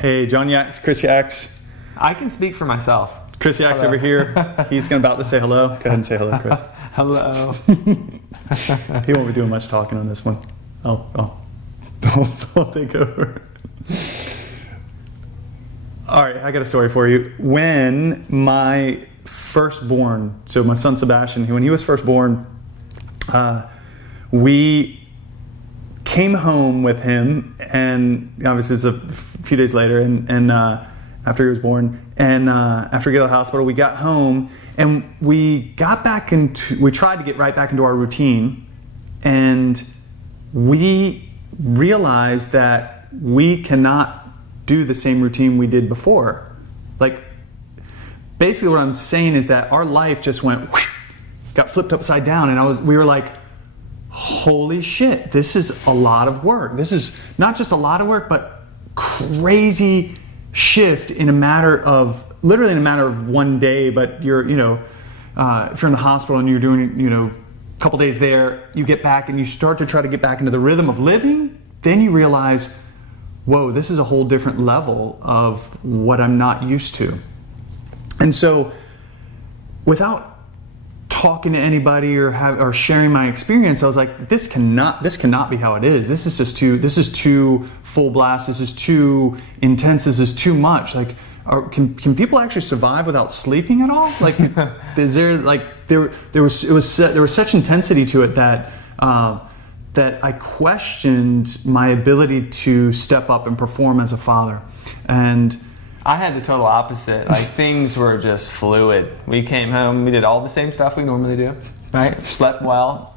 Hey, John Yaks, Chris Yaks. I can speak for myself. Chris Yaks over here. He's about to say hello. Go ahead and say hello, Chris. Hello. He won't be doing much talking on this one. I'll take over. All right, I got a story for you. When my firstborn, so my son Sebastian, when he was first born, we came home with him, and obviously it's a few days later, and after he was born, and after we got to the hospital, we got home, and we tried to get right back into our routine, and we realized that we cannot do the same routine we did before. Like, basically what I'm saying is that our life just got flipped upside down, and we were like, holy shit, this is a lot of work. This is not just a lot of work, but crazy shift in literally in a matter of one day. But if you're in the hospital and you're doing, a couple days there, you get back and you start to try to get back into the rhythm of living, then you realize, whoa, this is a whole different level of what I'm not used to. And so without talking to anybody or sharing my experience, I was like, this cannot be how it is. This is too full blast. This is too intense. This is too much. Like, can people actually survive without sleeping at all? Like, is there there was such intensity to it that I questioned my ability to step up and perform as a father. And I had the total opposite. Like, things were just fluid. We came home, we did all the same stuff we normally do, right? Slept well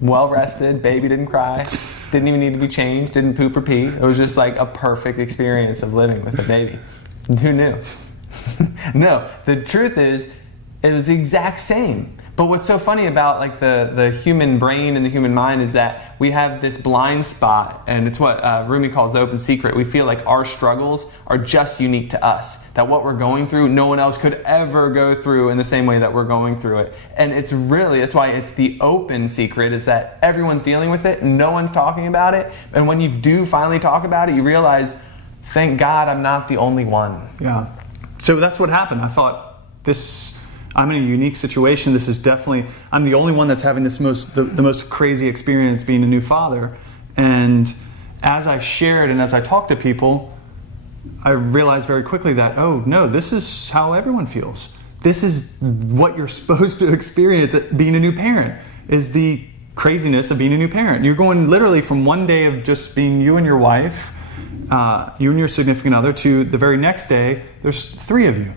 rested, baby didn't cry, didn't even need to be changed, didn't poop or pee. It was just like a perfect experience of living with a baby. Who knew? No, the truth is, it was the exact same. But what's so funny about like the human brain and the human mind is that we have this blind spot, and it's what Rumi calls the open secret. We feel like our struggles are just unique to us, that what we're going through, no one else could ever go through in the same way that we're going through it. And that's why it's the open secret, is that everyone's dealing with it, no one's talking about it. And when you do finally talk about it, you realize, thank God I'm not the only one. Yeah. So that's what happened. I thought, I'm in a unique situation. This is definitely, I'm the only one that's having the most crazy experience being a new father. And as I shared and as I talked to people, I realized very quickly that, oh no, this is how everyone feels. This is what you're supposed to experience at being a new parent, is the craziness of being a new parent. You're going literally from one day of just being you and your wife, you and your significant other, to the very next day, there's 3 of you.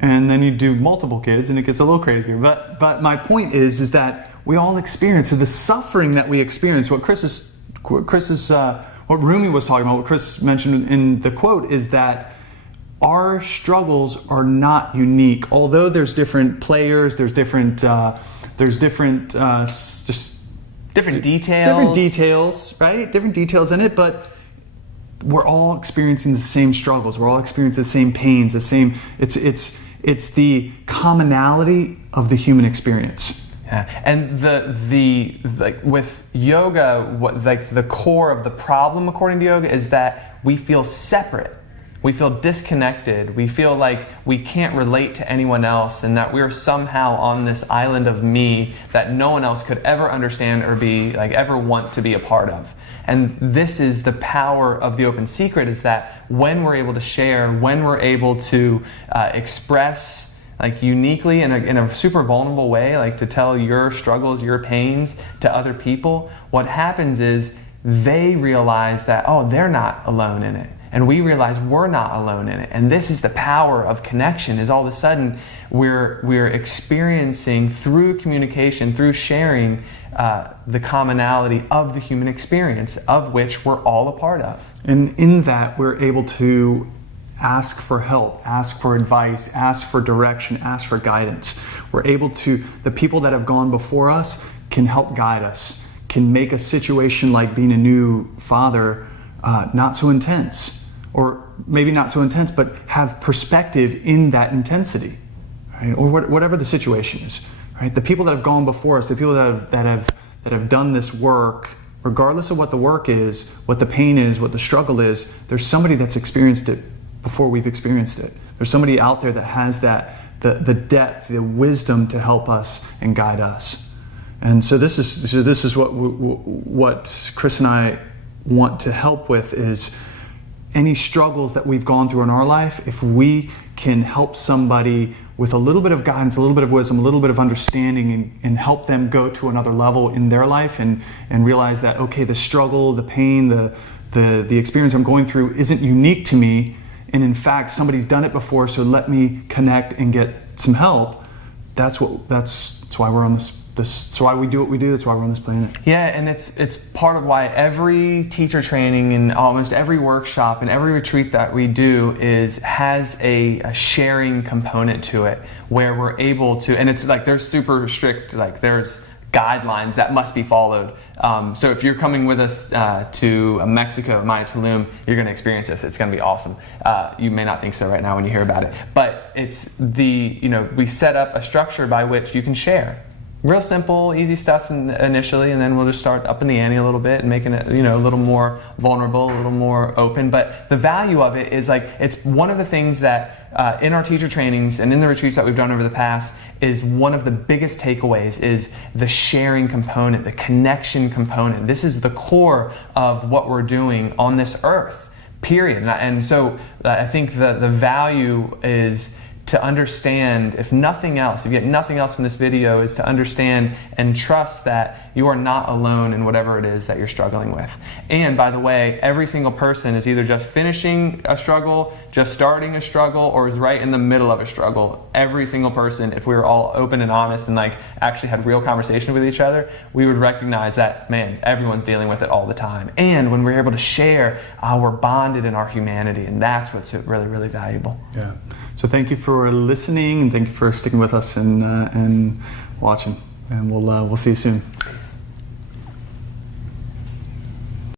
And then you do multiple kids, and it gets a little crazier. But my point is that we all experience, so the suffering that we experience, what Rumi was talking about, what Chris mentioned in the quote, is that our struggles are not unique. Although there's different players, there's different details. Different details, right? Different details in it, but we're all experiencing the same struggles. We're all experiencing the same pains, it's the commonality of the human experience. Yeah. And with yoga, the core of the problem, according to yoga, is that we feel separate. We feel disconnected. We feel like we can't relate to anyone else, and that we're somehow on this island of me that no one else could ever understand or ever want to be a part of. And this is the power of the open secret, is that when we're able to share, when we're able to express uniquely in a super vulnerable way, to tell your struggles, your pains to other people, what happens is they realize that, oh, they're not alone in it. And we realize we're not alone in it. And this is the power of connection, is all of a sudden we're experiencing through communication, through sharing, the commonality of the human experience, of which we're all a part of. And in that, we're able to ask for help, ask for advice, ask for direction, ask for guidance. We're able to, the people that have gone before us can help guide us, can make a situation like being a new father not so intense. Or maybe not so intense, but have perspective in that intensity, right? Or whatever the situation is, right? The people that have gone before us, the people that have done this work, regardless of what the work is, what the pain is, what the struggle is, there's somebody that's experienced it before we've experienced it. There's somebody out there that has the depth, the wisdom to help us and guide us. And so this is what Chris and I want to help with, is any struggles that we've gone through in our life. If we can help somebody with a little bit of guidance, a little bit of wisdom, a little bit of understanding, and help them go to another level in their life and realize that, okay, the struggle, the pain, the experience I'm going through isn't unique to me, and in fact somebody's done it before, so let me connect and get some help. That's why we're on this. That's why we do what we do. That's why we're on this planet. Yeah, and it's part of why every teacher training and almost every workshop and every retreat that we do has a sharing component to it, where we're able to, and it's like there's super strict, like there's guidelines that must be followed. So if you're coming with us to Mexico, Maya Tulum, you're going to experience this. It's going to be awesome. You may not think so right now when you hear about it, but it's we set up a structure by which you can share. Real simple, easy stuff initially, and then we'll just start upping the ante a little bit and making it, a little more vulnerable, a little more open. But the value of it is it's one of the things that in our teacher trainings and in the retreats that we've done over the past is one of the biggest takeaways is the sharing component, the connection component. This is the core of what we're doing on this earth, period. And so I think the value is to understand, if nothing else, if you get nothing else from this video, is to understand and trust that you are not alone in whatever it is that you're struggling with. And by the way, every single person is either just finishing a struggle, just starting a struggle, or is right in the middle of a struggle. Every single person, if we were all open and honest and actually had real conversation with each other, we would recognize that, man, everyone's dealing with it all the time. And when we're able to share, we're bonded in our humanity, and that's what's really, really valuable. Yeah. So thank you for listening, and thank you for sticking with us and watching. And we'll see you soon.